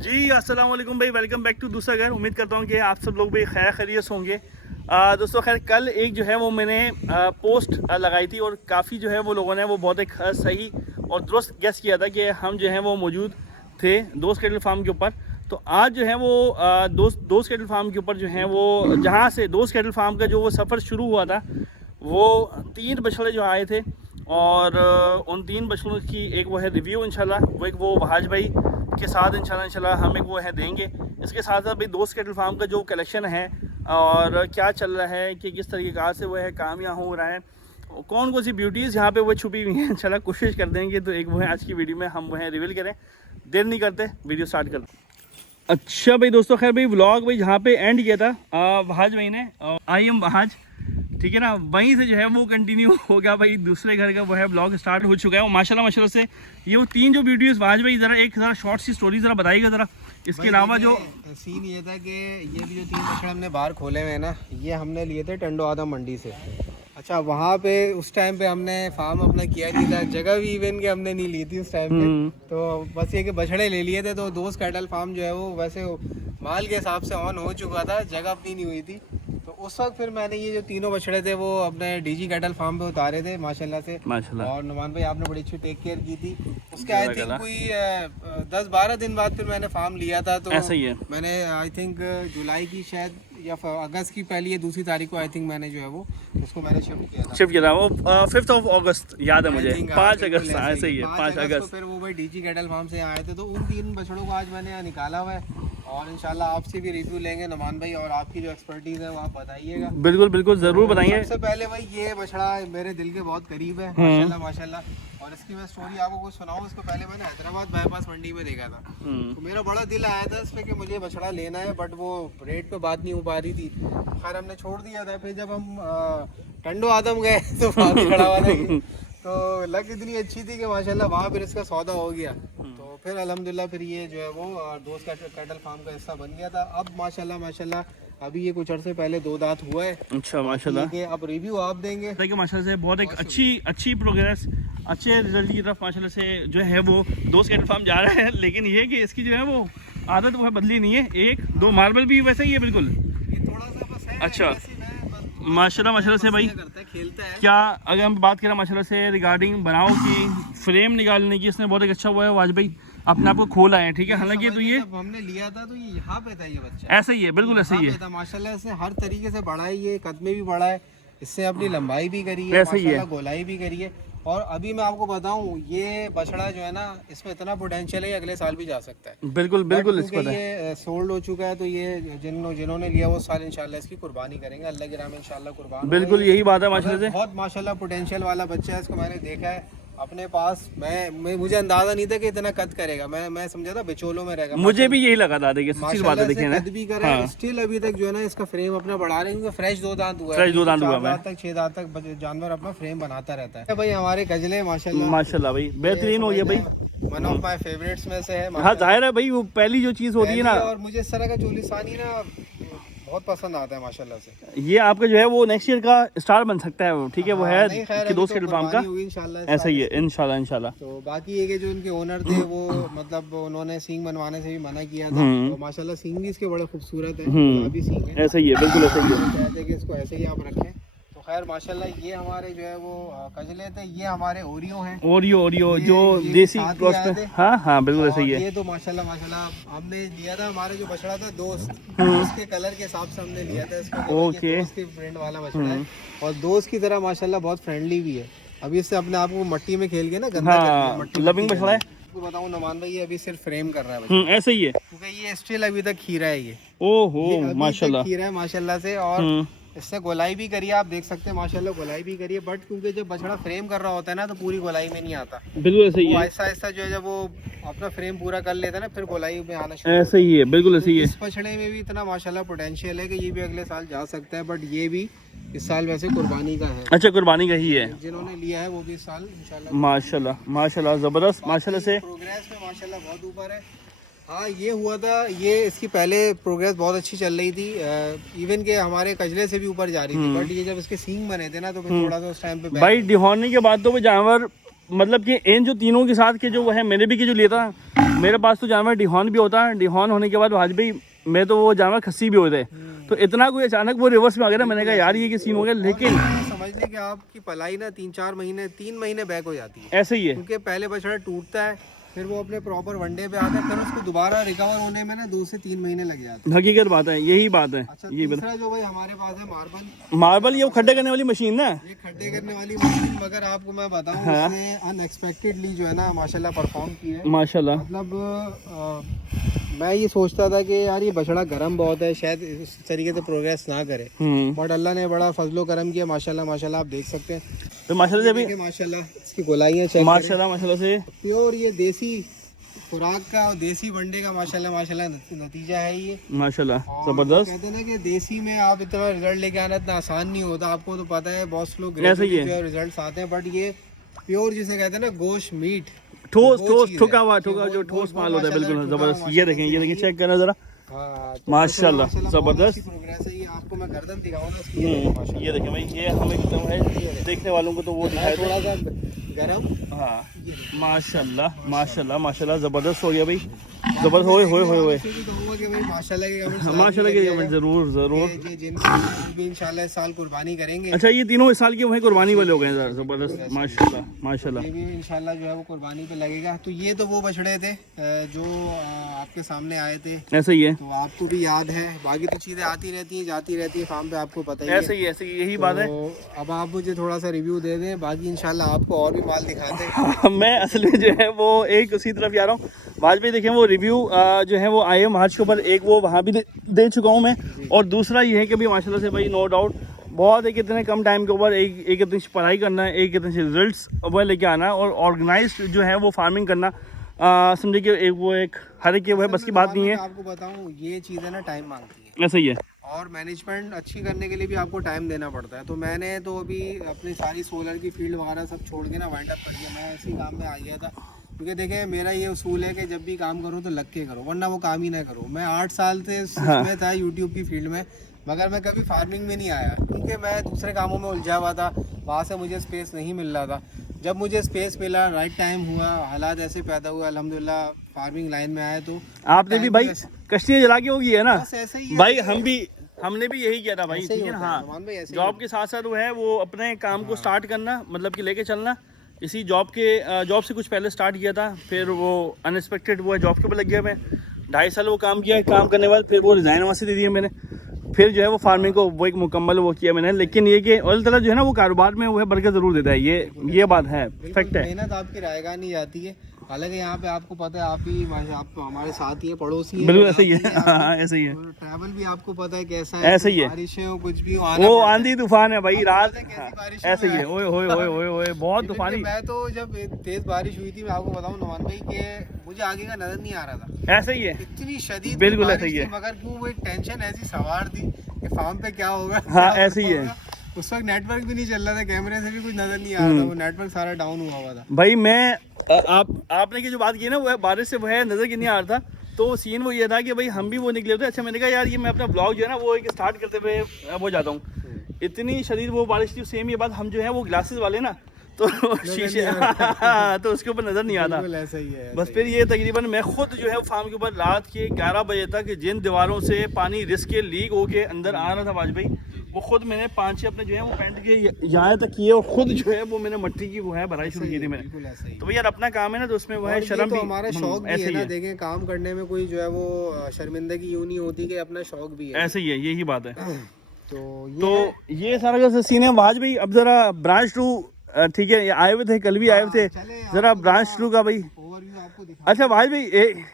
जी अस्सलाम वालेकुम भाई, वेलकम बैक टू दूसरा घर। उम्मीद करता हूँ कि आप सब लोग भी खैर खैरियत से होंगे। दोस्तों खैर कल एक जो है वो मैंने पोस्ट लगाई थी और काफ़ी जो है वो लोगों ने वो बहुत एक सही और दुरुस्त गेस किया था कि हम जो है वो मौजूद थे दोस्त कैटल फार्म के ऊपर। तो आज जो है वो दोस्त कैटल फार्म के ऊपर जो है वो जहाँ से दोस्त कैटल फार्म का जो वो सफ़र शुरू हुआ था, वो 3 बछड़े जो आए थे और उन 3 बछड़ों की एक वो है रिव्यू इंशाल्लाह, वो एक वो वहाज भाई के साथ इंशाल्लाह हम एक वो है देंगे। इसके साथ साथ भाई दोस्त कैटल फार्म का जो कलेक्शन है और क्या चल रहा है कि किस तरीक़े से वो है काम यहाँ हो रहा है, कौन कौन सी ब्यूटीज़ यहाँ पे वो छुपी हुई हैं, इंशाल्लाह कोशिश कर देंगे तो एक वो है आज की वीडियो में हम वो है रिवील करें। देर नहीं करते, वीडियो स्टार्ट करते। अच्छा भाई दोस्तों खैर भाई व्लॉग भाई जहाँ पे एंड किया था वहाज भाई ने, आई एम वहाज, ठीक है ना, वहीं से जो है वो कंटिन्यू हो गया भाई। दूसरे घर का वो है ब्लॉग स्टार्ट हो चुका है। वो माशाल्लाह से ये वो 3 जो वीडियोस वहाज भाई ज़रा एक ज़रा शॉर्ट सी स्टोरी ज़रा बताइएगा ज़रा। इसके अलावा जो सीन ये था कि ये भी जो 3 बछड़े हमने बाहर खोले हुए हैं ना, ये हमने लिए थे टंडो आदम मंडी से। अच्छा, वहाँ पे उस टाइम पे हमने फार्म अपना किया नहीं था, जगह भी इवन के हमने नहीं ली थी उस टाइम पे। तो बस ये कि बछड़े ले लिए थे। तो दोस्त कैटल फार्म जो है वो वैसे माल के हिसाब से ऑन हो चुका था, जगह अपनी नहीं हुई थी। तो उस वक्त फिर मैंने ये जो तीनों बछड़े थे वो अपने डीजी कैटल फार्म पे उतारे थे माशाल्लाह से। और नुमान भाई आपने बड़ी अच्छी टेक केयर की थी। उसके आई थिंक कोई 10-12 दिन बाद फिर मैंने फार्म लिया था। तो ऐसा ही है, मैंने आई थिंक जुलाई की शायद या अगस्त की पहली या दूसरी तारीख को आई थिंक मैंने जो है वो उसको मैंने शिफ्ट किया था। वो 5 अगस्त याद है मुझे, 5 अगस्त ऐसे ही है, 5 अगस्त। फिर वो भाई डीजी कैटल फार्म से आए थे। तो उन 3 बछड़ों को आज मैंने यहाँ निकाला हुआ है और इंशाल्लाह आपसे भी रिव्यू लेंगे नुमान भाई, और आपकी जो एक्सपर्टीज है वो आप बताइएगा। बिल्कुल बिल्कुल ज़रूर बताइए। सबसे पहले भाई ये बछड़ा मेरे दिल के बहुत करीब है माशाल्लाह माशाल्लाह। और इसकी मैं स्टोरी आपको कुछ सुनाऊं, इसको पहले मैंने हैदराबाद बाईपास मंडी में देखा था। तो मेरा बड़ा दिल आया था इस पे कि मुझे बछड़ा लेना है, बट वो रेट पे बात नहीं हो पा रही थी। खैर हमने छोड़ दिया था। फिर जब हम टंडो आदम गए तो वहाँ भी खड़ा हुआ था तो लग इतनी अच्छी थी कि माशाल्लाह वहाँ फिर इसका सौदा हो गया। तो फिर अल्हम्दुलिल्लाह फिर ये जो है वो दोस्त कैटल फार्म का हिस्सा बन गया था। अब माशाल्लाह अभी ये कुछ अर्से पहले 2 दांत हुआ है। अच्छा माशाल्लाह, अब रिव्यू आप देंगे। देखिए माशाल्लाह से बहुत एक अच्छी प्रोग्रेस, अच्छे रिजल्ट की तरफ माशाल्लाह से जो है वो दोस्त कैटल फार्म जा रहा है। लेकिन ये कि इसकी जो है वो आदत वो है बदली नहीं है, 1-2 मार्बल भी वैसे ही है बिल्कुल। ये थोड़ा सा बस है अच्छा माशाल्लाह से भाई खेलता है। क्या अगर हम बात करें माशाल्लाह से रिगार्डिंग बनाओ की फ्रेम निकालने की, इसने बहुत एक अच्छा हुआ है आज भाई अपने आप को खोला है, ठीक है। हालांकि तो ये हमने लिया था तो ये यहाँ पे था, ये बच्चा ऐसा ही है, बिल्कुल ऐसा ही है माशाल्लाह। इसने हर तरीके से बढ़ा है, ये कद में भी बढ़ा है, इससे अपनी लंबाई भी करी है, माशाल्लाह गोलाई भी करी है। और अभी मैं आपको बताऊं ये बछड़ा जो है ना, इसमें इतना पोटेंशियल है अगले साल भी जा सकता है। बिल्कुल बिल्कुल इसको ये सोल्ड हो चुका है तो ये जिन्होंने लिया वो साल इंशाल्लाह इसकी कुर्बानी करेंगे, अल्लाह के नाम इंशाल्लाह कुर्बान। बिल्कुल यही बात है माशाल्लाह से, बहुत माशाल्लाह पोटेंशियल वाला बच्चा है। इसको मैंने देखा है अपने पास। मुझे अंदाजा नहीं था कि इतना कद करेगा। मैं समझा था बिचोलों में रहेगा। मुझे भी यही लगा था, देखिए सच्ची बात है। देखिए ना कद भी करे, स्टिल अभी तक जो है ना इसका फ्रेम अपना बढ़ा रहे हैं क्योंकि फ्रेश 2 दांत हुआ है। 2 दांत हुआ है, 6 दांत तक जानवर अपना फ्रेम बनाता रहता है। भाई हमारे गजले माशाल्लाह भाई बेहतरीन हो गया भाई, वन ऑफ माय फेवरेट्स में से है। हाँ जाहिर है भाई वो पहली जो चीज़ होती है ना, और मुझे इस तरह का चोलिसानी ना बहुत पसंद आता है माशाल्लाह से। ये आपका जो है वो नेक्स्ट ईयर का स्टार बन सकता है, ठीक है। वो है कि दोस्त कैटल फार्म का ऐसा ही है इंशाल्लाह। तो बाकी ये कि जो उनके ओनर थे वो मतलब उन्होंने सींग बनवाने से भी मना किया था। तो माशाल्लाह सींग भी इसके बड़े खूबसूरत है, अभी सींग है ऐसा ही है, बिल्कुल ऐसा ही है। कहते हैं कि इसको ऐसे ही आप रखें। तो खैर माशाल्लाह ये हमारे जो है वो कजले थे, ये हमारे ओरियो हैं। ओरियो जो देसी क्रॉस पे, हाँ बिल्कुल ऐसा ही है। ये तो माशाल्लाह हमने लिया था, हमारे जो बछड़ा था दोस्त, उसके कलर के हिसाब से हमने लिया था इसको। ओके, दोस्त फ्रेंड वाला बछड़ा है और दोस्त की तरह माशाल्लाह बहुत फ्रेंडली भी है। अभी इससे अपने आप को मट्टी में खेल के ना गंदा कर लविंग बछड़ा है। आपको बताऊं नुमान भाई, ये अभी सिर्फ फ्रेम कर रहा है ऐसे ही है क्योंकि ये स्टिल अभी तक खीरा है। ये ओहो माशाल्लाह खीरा है माशाल्लाह से। और इससे गोलाई भी करिए, आप देख सकते हैं माशाल्लाह गोलाई भी करिए। बट क्योंकि जब बछड़ा फ्रेम कर रहा होता है ना तो पूरी गोलाई में नहीं आता, बिल्कुल ऐसे ही है। ऐसा ऐसा जो है जब वो अपना फ्रेम पूरा कर लेता है ना फिर गोलाई में आना शुरू। ऐसे ही है, बिल्कुल ऐसे ही है। इस बछड़े में भी इतना माशाल्लाह पोटेंशियल है कि ये भी अगले साल जा सकता है। बट ये भी इस साल वैसे कुर्बानी का है। अच्छा कुर्बानी का ही है, जिन्होंने लिया है वो भी इस साल इंशाल्लाह माशाल्लाह जबरदस्त माशाल्लाह से प्रोग्रेस में माशाल्लाह बहुत ऊपर है। हाँ ये हुआ था, ये इसकी पहले प्रोग्रेस बहुत अच्छी चल रही थी, इवन के हमारे कजले से भी ऊपर जा रही थी। बट ये जब इसके सींग बने थे ना तो फिर थोड़ा सा उस टाइम पे भाई डिहोर्नी के बाद तो वो जानवर मतलब कि इन जो तीनों के साथ के जो वो है मैंने भी कि जो लिया था, मेरे पास तो जानवर डिहॉन भी होता है, डिहॉन होने के बाद आज भाई मैं तो वो जानवर खस्सी भी होते, तो इतना कोई अचानक वो रिवर्स में आ गया ना, मैंने कहा यार ये सीन हो गया। लेकिन समझ लें कि आपकी पलाई ना 3 महीने बैक हो जाती है, ऐसे ही है, क्योंकि पहले बछड़ा टूटता है, फिर वो अपने प्रॉपर वनडे पे आता है, फिर उसको दोबारा रिकवर होने में ना 2 से 3 महीने लग जाते हैं। हकीकत बात है, यही बात है। अच्छा, ये तीसरा जो भाई हमारे पास है मार्बल। मार्बल, ये वो खड्डे करने वाली मशीन ना, ये खड्डे करने वाली मशीन, मगर आपको मैं बताऊं हाँ। इसने अनएक्सपेक्टेडली जो है ना माशाल्लाह परफॉर्म की है। माशाल्लाह। मतलब मैं ये सोचता था कि यार ये बछड़ा गर्म बहुत है, शायद इस तरीके से प्रोग्रेस ना करे, बट अल्लाह ने बड़ा फजलो करम किया माशाल्लाह माशाल्लाह। आप देख सकते हैं तो माशाल्लाह से अभी माशाल्लाह इसकी गोलाइयाँ चेक माशाल्लाह माशाल्लाह से प्योर ये देसी खुराक का और देसी वनडे का माशाल्लाह माशाल्लाह नतीजा है ये माशाल्लाह और जबरदस्त। कहते हैं ना कि देसी में आप इतना रिजल्ट लेके आना इतना आसान नहीं होता, आपको तो पता है बहुत लोग ऐसा ही है। रिजल्ट आते हैं, बट ये प्योर जिसे कहते हैं ना गोश्त मीट, ठोस वो ठोस चीज़ ठुका है। हुआ, वो- जो वो- ठोस वो माल होता है, बिल्कुल माशाल्लाह जबरदस्त। ठुका ये हुआ देखें, ये देखें, चेक करना जरा। हाँ, तो माशाल्लाह, बहुत जबरदस्त। अच्छी प्रोग्रेस है ये। आपको मैं गर्दन दिखाऊंगा इसकी, ये देखें भाई, ये हमें कितना है देखने वालों को तो वो दिखाया था। थोड़ा सा गरम। हाँ माशाल्लाह माशाल्लाह माशाल्लाह जबरदस्त हो गया भाई, जबरदस्त। होए होए होए होए माशाल्लाह के कमेंट्स माशाल्लाह की कमेंट जरूर जरूर। ये जिन भी इंशाल्लाह इस साल कुर्बानी करेंगे, अच्छा, ये तीनों इस साल के वही कुर्बानी वाले हो गए हैं, जबरदस्त माशाल्लाह माशाल्लाह। ये भी इंशाल्लाह जो है वो कुर्बानी पे लगेगा। तो ये तो वो बछड़े थे जो आपके सामने आए थे, ऐसे ही है, तो आपको भी याद है। बाकी तो चीज़ें आती रहती हैं जाती रहती है फार्म पे, आपको पता ही है। ऐसे ही ऐसे ही, यही बात है। तो अब आप मुझे थोड़ा सा रिव्यू दे दें, बाकी इंशाल्लाह आपको और भी माल दिखाते हैं। मैं असल में जो है वो एक उसी तरफ जा रहा हूँ। आज भी देखें वो रिव्यू जो है वो आए मार्च के ऊपर, एक वो वहाँ भी दे चुका हूँ मैं, और दूसरा ये है कि भाई माशाल्लाह से भाई नो डाउट बहुत एक इतने कम टाइम के ऊपर एक इतनी पढ़ाई करना है, एक इतने रिजल्ट्स वो लेके आना है, और ऑर्गेनाइज्ड जो है वो फार्मिंग करना, समझे कि एक हर एक के वो है बस की बात नहीं है। आपको बताऊँ ये चीज़ें ना टाइम मांगती है, ऐसा ही है, और मैनेजमेंट अच्छी करने के लिए भी आपको टाइम देना पड़ता है। तो मैंने तो अभी अपनी सारी सोलर की फील्ड वगैरह सब छोड़ के ना वाइंड अप कर दिया, मैं इसी काम में आ गया था। क्योंकि देखें मेरा ये उसूल है कि जब भी काम करो तो लग के करो, वरना वो काम ही ना करो। मैं 8 साल से इसमें था यूट्यूब की फील्ड में, मगर मैं कभी फार्मिंग में नहीं आया, क्योंकि मैं दूसरे कामों में उलझा हुआ था, वहाँ से मुझे स्पेस नहीं मिल रहा था। जब मुझे स्पेस मिला, राइट टाइम हुआ, हालात ऐसे पैदा हुआ, अल्हम्दुलिल्लाह फार्मिंग लाइन में आए। तो आपने भी भाई कश्तियाँ जला के होगी है ना बस ऐसे ही है भाई, हमने भी यही किया था भाई, ऐसे ही ठीक है ना। होता है, हाँ, नुमान भाई, ऐसे ही जॉब के साथ साथ वो है वो अपने काम को स्टार्ट करना, मतलब कि लेके चलना। इसी जॉब से कुछ पहले स्टार्ट किया था, फिर वो अनएक्सपेक्टेड वो है जॉब के ऊपर लग गया मैं, 2.5 साल वो काम किया, काम करने के बाद फिर वो रिज़ाइन वहाँ से दे दिया मैंने, फिर जो है वो फार्मिंग को वो एक मुकम्मल वो किया मैंने। लेकिन ये कि अल्लाह ताला जो है ना वो कारोबार में वो है बरकत ज़रूर देता है, ये बात है, फैक्ट है। मेहनत आपकी रायगा नहीं जाती है। हालांकि यहाँ पे आपको पता है, आप भी आप तो हमारे साथ ही है, पड़ोसी है, बिल्कुल ऐसे ही है, हाँ ऐसे ही है, ट्रैवल भी आपको पता है कैसा है, ऐसे ही है। बारिशें हो कुछ भी हो, वो आंधी तूफान है भाई, रात कैसी बारिश ऐसे ही है, ओए होए होए होए होए बहुत Even तूफानी। कि मैं तो जब तेज बारिश हुई थी, मैं आपको बताऊं नुमान भाई कि मुझे आगे का नजर नहीं आ रहा था, ऐसे ही है, इतनी शदीद बिल्कुल बारिश ऐसे ही थी, है। मगर क्यों वो एक टेंशन ऐसी सवार थी कि फार्म पे क्या होगा। हाँ, क्या ऐसे ही है। होगा। उस वक्त नेटवर्क भी नहीं चल रहा था, कैमरे से भी कुछ नजर नहीं आ रहा था, वो नेटवर्क सारा डाउन हुआ था। भाई मैं आपने की जो बात की ना वो है बारिश से वो है नज़र की नहीं आ रहा था, तो सीन वो ये था कि भाई हम भी वो निकले थे। अच्छा, मैंने कहा यार ये मैं अपना ब्लॉग जो है ना वो एक स्टार्ट करते हुए वो जाता हूँ, इतनी शदीद वो बारिश थी। सेम ये बात हम जो है वो ग्लासेस वाले ना, तो शीशे तो उसके ऊपर नज़र नहीं आता। बिल्कुल ऐसा ही है। बस फिर ये तकरीबन मैं खुद जो है फार्म के ऊपर रात के 11 बजे तक जिन दीवारों से पानी रिस के लीक होके अंदर आ रहा था वाजपेयी, वो खुद मैंने 5-6 अपने जो है वो पैंट के यहाँ तक किए, और खुद जो है वो मैंने मट्टी की वो है भराई शुरू की थी मैंने। बिल्कुल ऐसा ही। तो भाई यार अपना काम है ना, तो उसमें वो है और ये शर्म तो भी, हमारा शौक भी ऐसे है ही ना, है, देखें काम करने में कोई जो है वो शर्मिंदगी यूं नहीं होती, कि अपना शौक भी है। ऐसे ही है, यही बात है। तो ये सारा का सीन है। आज भाई अब जरा ब्रांच टू, ठीक है, ये आए हुए थे, कल भी आए हुए थे, जरा ब्रांच टू का भाई। ओवरव्यू आपको दिखा। अच्छा भाई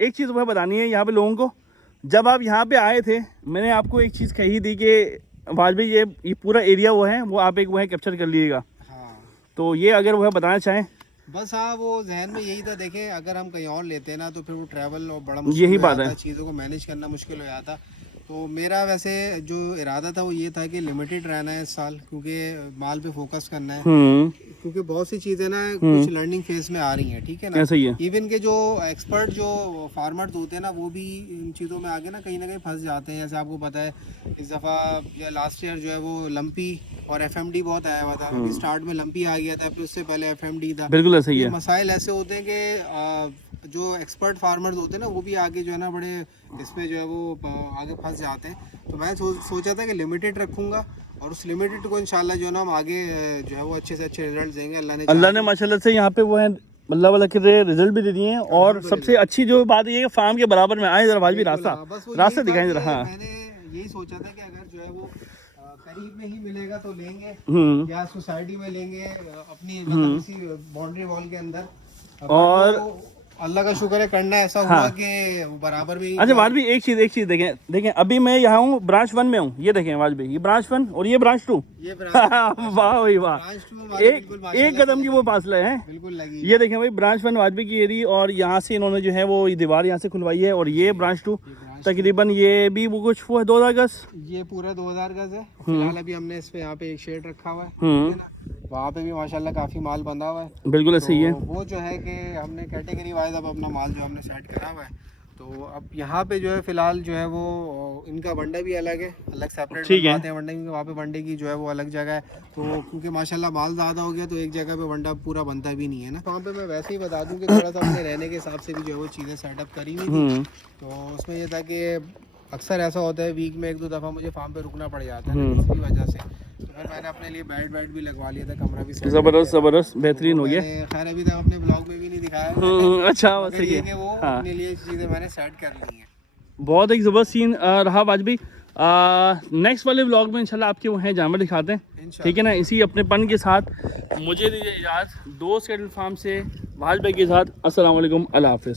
एक चीज़ मुझे बतानी है यहाँ पे लोगों को, जब आप यहाँ पे आए थे मैंने आपको एक चीज़ कही थी कि वाज भाई ये पूरा एरिया वो है वो आप एक वो है कैप्चर कर लीजिएगा, हाँ तो ये अगर वो है बताना चाहें। बस हाँ, वो जहन में यही था। देखें अगर हम कहीं और लेते ना तो फिर वो ट्रैवल और बड़ा यही मुश्किल हो बात जाता, है। चीज़ों को मैनेज करना मुश्किल हो जाता। तो मेरा वैसे जो इरादा था वो ये था कि लिमिटेड रहना है इस साल, क्योंकि माल पे फोकस करना है, क्योंकि बहुत सी चीज़ें ना कुछ लर्निंग फेज में आ रही हैं, ठीक है ना। ऐसा ही है। इवन के जो एक्सपर्ट जो फार्मर्स होते हैं ना वो भी इन चीज़ों में आगे ना कहीं फंस जाते हैं। जैसे आपको पता है इस दफ़ा या लास्ट ईयर जो है वो लंपी और एफएमडी बहुत आया हुआ था। स्टार्ट में लंपी आ गया था, फिर उससे पहले एफएमडी था। बिल्कुल ऐसा ही है। मसाइल ऐसे होते हैं कि जो एक्सपर्ट फार्मर्स होते हैं ना वो भी आगे जो है ना बड़े इसमें जो है वो आगे फंस जाते हैं। तो मैं सोचा था कि लिमिटेड रखूँगा और उस लिमिटेड को इंशाल्लाह जो है ना हम आगे जो है वो अच्छे से अच्छे रिजल्ट देंगे। अल्लाह ने माशाल्लाह से यहाँ पे वो है अल्लाह वाला के रिजल्ट भी दे दिए हैं। और सबसे अच्छी जो बात ये है फार्म के बराबर में आए जरा भाई भी रास्ता दिखाएं जरा। हाँ, मैंने यही सोचा था कि अगर जो है वो करीब में ही मिलेगा तो लेंगे या सोसाइटी में लेंगे अपनी मतलब इसी बाउंड्री वॉल के अंदर। और अल्लाह का शुक्र है करना ऐसा हुआ कि बराबर भी। अच्छा वाज भी एक चीज देखें अभी मैं यहाँ हूँ ब्रांच 1 में हूँ। ये देखें वाज भी ये ब्रांच 1 और ये ब्रांच 2। ये वाह भाई वाह, एक कदम की वो फासला है। बिल्कुल लगी। ये देखें भाई ब्रांच 1 वाजबी की एरी और यहाँ से इन्होंने जो है वो दीवार यहाँ से खुलवाई है। और ये ब्रांच 2 तकरीबन ये भी वो कुछ वो है 2000 गज। ये पूरा 2000 गज है। फिलहाल अभी हमने इस पे यहाँ पे एक शेड रखा हुआ है ना, वहाँ पे भी माशाल्लाह काफी माल बंधा हुआ है। बिल्कुल ऐसा ही है। वो जो है कि हमने कैटेगरी वाइज अब अपना माल जो हमने सेट करा हुआ है। तो अब यहाँ पे जो है फिलहाल जो है वो इनका वंडा भी अलग है, अलग सेपरेट बनवाते हैं वंडे, क्योंकि वहाँ पे वंडे की जो है वो अलग जगह है। तो क्योंकि माशाल्लाह माल ज़्यादा हो गया तो एक जगह पे वंडा पूरा बनता भी नहीं है ना। वहाँ पे मैं वैसे ही बता दूँ कि थोड़ा सा अपने रहने के हिसाब से भी जो है वो चीज़ें सेटअप करी हुई थी। तो उसमें ये था कि अक्सर ऐसा होता है वीक में 1-2 दफ़ा मुझे फार्म पे रुकना पड़ जाता है इसकी वजह से। तो फिर मैंने अपने लिए बेड भी लगवा लिया था, कमरा भी जबरदस्त बेहतरीन हो गया। खैर अभी तक अपने ब्लॉग में भी नहीं दिखाया। अच्छा सही है। वो अपने लिए चीज़ें मैंने सेट कर ली हैं। बहुत एक ज़बरदस्त सीन रहा वाजबी। नेक्स्ट वाले व्लॉग में इंशाल्लाह आपके वो हैं जानवर दिखाते हैं, ठीक है ना। इसी अपनेपन के साथ मुझे दीजिए इजाज़त दोस्त कैटल फार्म से वाज भाई के साथ। अस्सलाम वालेकुम, अल्लाह हाफिज़।